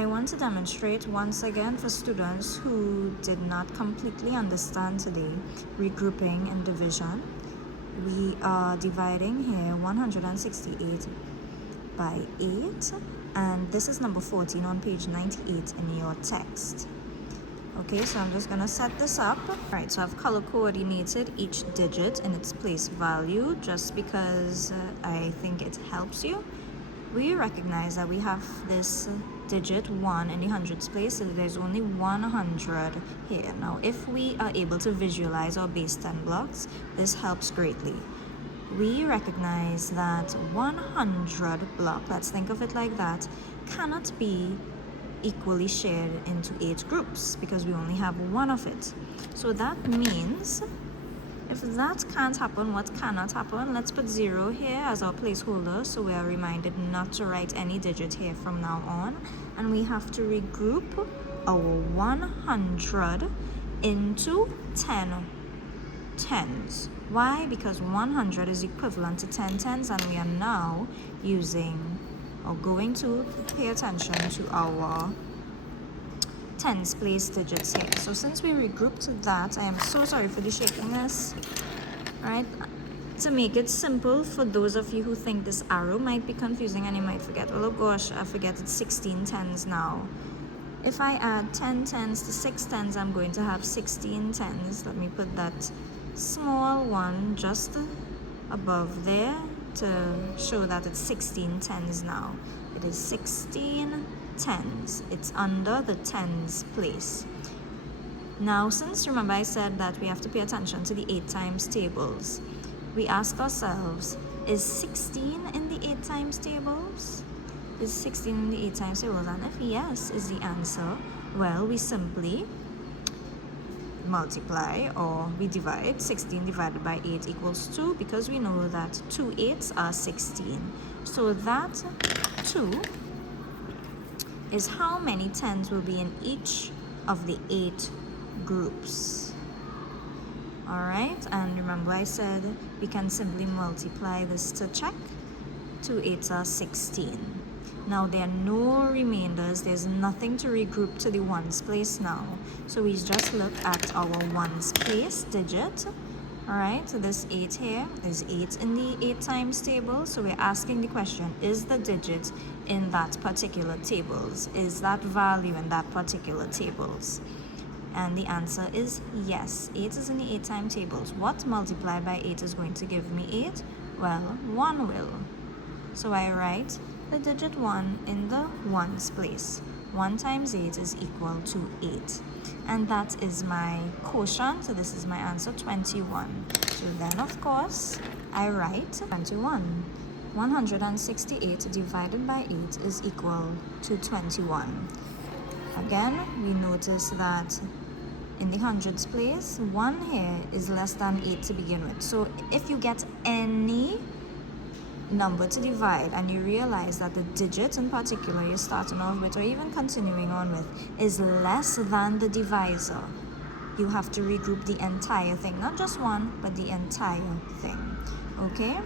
I want to demonstrate once again for students who did not completely understand today regrouping and division. We are dividing here 168 by 8, and this is number 14 on page 98 in your text. Okay, so I'm just going to set this up. Alright, so I've color coordinated each digit in its place value just because I think it helps you. We recognize that we have this digit 1 in the hundreds place, so there's only 100 here. Now, if we are able to visualize our base 10 blocks, this helps greatly. We recognize that 100 block, let's think of it like that, cannot be equally shared into 8 groups because we only have one of it. So that means if that can't happen, what cannot happen? Let's put 0 here as our placeholder so we are reminded not to write any digit here from now on. And we have to regroup our 100 into 10 tens. Why? Because 100 is equivalent to 10 tens, and we are now using or going to pay attention to our tens place digits here. So since we regrouped that, I am so sorry for the shakiness, right? To make it simple for those of you who think this arrow might be confusing and you might forget, well, oh gosh, I forget it's 16 tens now. If I add 10 tens to 6 tens, I'm going to have 16 tens. Let me put that small one just above there to show that it's 16 tens now. It is 16 tens. It's under the tens place. Now, since remember I said that we have to pay attention to the 8 times tables, we ask ourselves, is 16 in the 8 times tables? Is 16 in the 8 times tables? And if yes is the answer, well, we simply multiply, or we divide. 16 divided by 8 equals 2, because we know that 2 8s are 16. So that 2 is how many tens will be in each of the 8 groups. Alright, and remember I said we can simply multiply this to check. 2 8s are 16. Now there are no remainders, there's nothing to regroup to the ones place now. So we just look at our ones place digit. Alright, so this 8 here is 8 in the 8 times table. So we're asking the question, is the digit in that particular tables? Is that value in that particular tables? And the answer is yes. 8 is in the 8 time tables. What multiplied by 8 is going to give me 8? Well, 1 will. So I write the digit 1 in the ones place. 1 times 8 is equal to 8. And that is my quotient. So this is my answer, 21. So then, of course, I write 21. 168 divided by 8 is equal to 21. Again, we notice that in the hundreds place, 1 here is less than 8 to begin with. So if you get any number to divide and you realize that the digit in particular you're starting off with or even continuing on with is less than the divisor, you have to regroup the entire thing, not just one, but the entire thing. Okay?